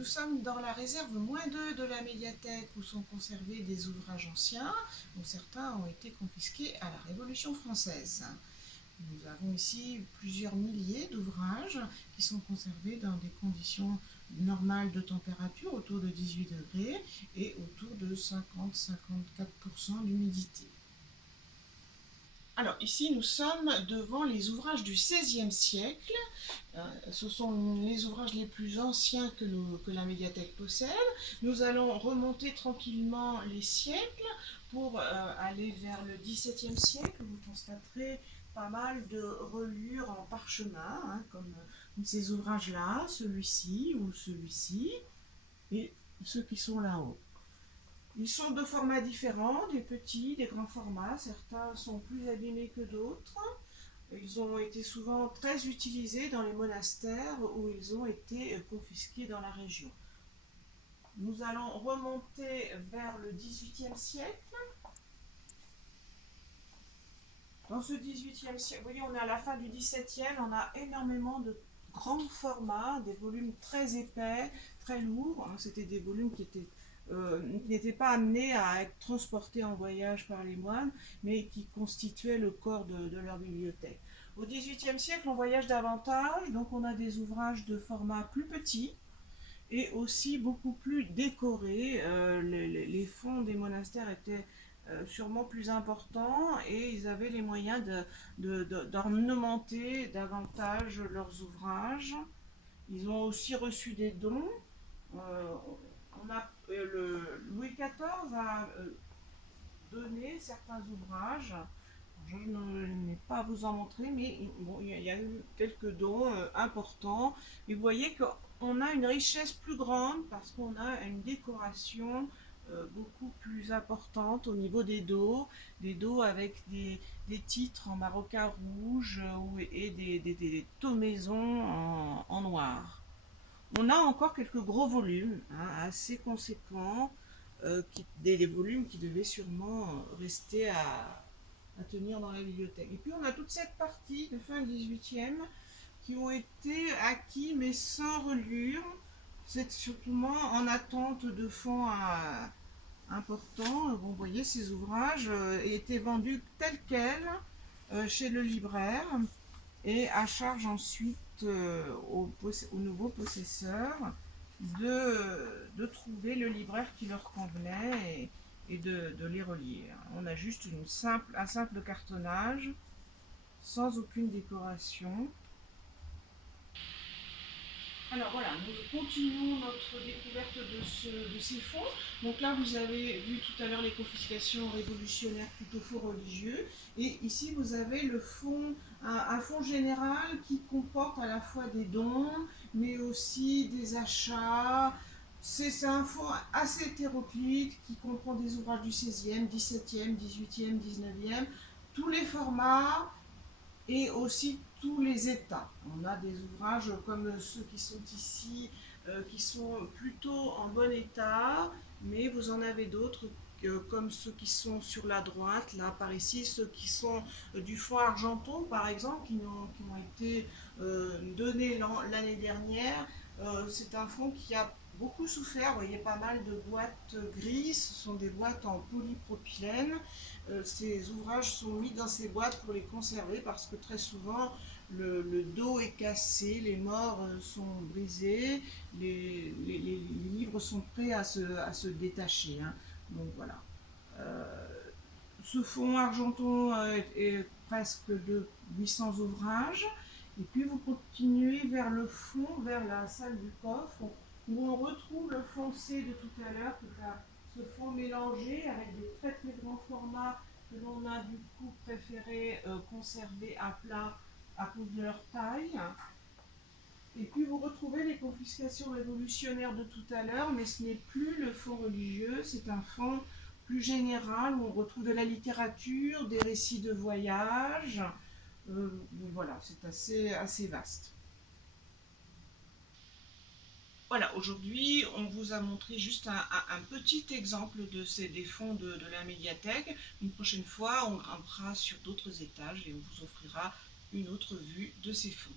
Nous sommes dans la réserve -2 de la médiathèque où sont conservés des ouvrages anciens, dont certains ont été confisqués à la Révolution française. Nous avons ici plusieurs milliers d'ouvrages qui sont conservés dans des conditions normales de température, autour de 18 degrés, et autour de 50-54% d'humidité. Alors ici nous sommes devant les ouvrages du XVIe siècle. Ce sont les ouvrages les plus anciens que la médiathèque possède. Nous allons remonter tranquillement les siècles pour aller vers le XVIIe siècle. Vous constaterez pas mal de reliures en parchemin, hein, comme ces ouvrages-là, celui-ci ou celui-ci, et ceux qui sont là-haut. Ils sont de formats différents, des petits, des grands formats. Certains sont plus abîmés que d'autres. Ils ont été souvent très utilisés dans les monastères où ils ont été confisqués dans la région. Nous allons remonter vers le XVIIIe siècle. Dans ce XVIIIe siècle, vous voyez, on est à la fin du XVIIe, on a énormément de grands formats, des volumes très épais, très lourds. C'était des volumes qui n'étaient pas amenés à être transportés en voyage par les moines, mais qui constituaient le corps de leur bibliothèque. Au XVIIIe siècle, on voyage davantage, donc on a des ouvrages de format plus petit et aussi beaucoup plus décorés. Les fonds des monastères étaient sûrement plus importants et ils avaient les moyens d'ornementer davantage leurs ouvrages. Ils ont aussi reçu des dons. Louis XIV a donné certains ouvrages. Je n'ai pas à vous en montrer, mais bon, il y a eu quelques dons importants. Et vous voyez qu'on a une richesse plus grande parce qu'on a une décoration beaucoup plus importante au niveau des dos avec des titres en maroquin rouge et des tomaisons en noir. On a encore quelques gros volumes, hein, assez conséquents, des volumes qui devaient sûrement rester à tenir dans la bibliothèque. Et puis on a toute cette partie de fin 18e qui ont été acquis mais sans reliure. C'est surtout en attente de fonds importants. Vous voyez, ces ouvrages étaient vendus tels quels chez le libraire et à charge ensuite au nouveau possesseur de trouver le libraire qui leur convenait et de les relire. On a juste un simple cartonnage sans aucune décoration. Alors voilà, nous continuons notre découverte de ces fonds. Donc là, vous avez vu tout à l'heure les confiscations révolutionnaires plutôt faux religieux. Et ici, vous avez un fonds général qui comporte à la fois des dons, mais aussi des achats. C'est un fonds assez hétéroclite qui comprend des ouvrages du XVIe, XVIIe, XVIIIe, XIXe, tous les formats et aussi tous les états. On a des ouvrages comme ceux qui sont ici, qui sont plutôt en bon état, mais vous en avez d'autres comme ceux qui sont sur la droite, là par ici, ceux qui sont du fonds Argenton par exemple, qui ont été donnés l'année dernière. C'est un fonds qui a beaucoup souffert. Vous voyez pas mal de boîtes grises, ce sont des boîtes en polypropylène. Ces ouvrages sont mis dans ces boîtes pour les conserver parce que très souvent le dos est cassé, les morts sont brisés, les livres sont prêts à se détacher, hein. Donc voilà. Ce fonds Argenton est presque de 800 ouvrages. Et puis vous continuez vers le fond, vers la salle du coffre, où on retrouve le foncé de tout à l'heure, ce fond mélangé avec des très très grands formats que l'on a du coup préféré conserver à plat à cause de leur taille. Et puis vous retrouvez les confiscations révolutionnaires de tout à l'heure, mais ce n'est plus le fonds religieux, c'est un fonds plus général où on retrouve de la littérature, des récits de voyage. Voilà, c'est assez vaste. Voilà, aujourd'hui, on vous a montré juste un petit exemple des fonds de la médiathèque. Une prochaine fois, on grimpera sur d'autres étages et on vous offrira une autre vue de ces fonds.